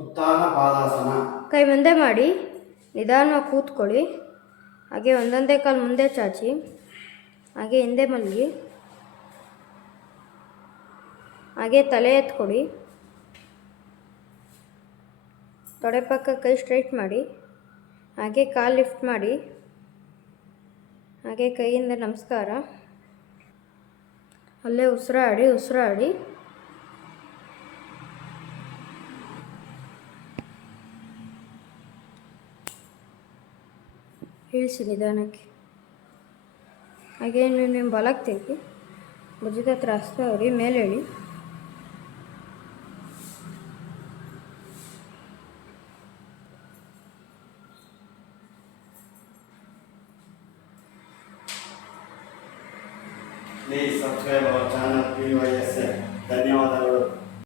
ಉತ್ಥಾನ ಪಾದಾಸನ. ಕೈ ಮುಂದೆ ಮಾಡಿ ನಿಧಾನವಾಗಿ ಕೂತ್ಕೊಳ್ಳಿ. ಹಾಗೆ ಒಂದೊಂದೇ ಕಾಲು ಮುಂದೆ ಚಾಚಿ, ಹಾಗೆ ಹಿಂದೆ ಮಲಗಿ, ಹಾಗೆ ತಲೆ ಎತ್ಕೊಡಿ. ತೊಡೆ ಪಕ್ಕ ಕೈ ಸ್ಟ್ರೈಟ್ ಮಾಡಿ, ಹಾಗೆ ಕಾಲು ಲಿಫ್ಟ್ ಮಾಡಿ, ಹಾಗೆ ಕೈಯಿಂದ ನಮಸ್ಕಾರ. ಅಲ್ಲೇ ಉಸಿರಾಡಿ ಇಳಿಸಿ ನಿಧಾನಕ್ಕೆ. ಹಾಗೆ ನೀವು ಬಲಕ್ಕೆ ತೆಗಿ, ಭುಜದ ಹತ್ರ ಹಸ್ತ ಅವ್ರಿ, ಮೇಲೆ ಹೇಳಿ.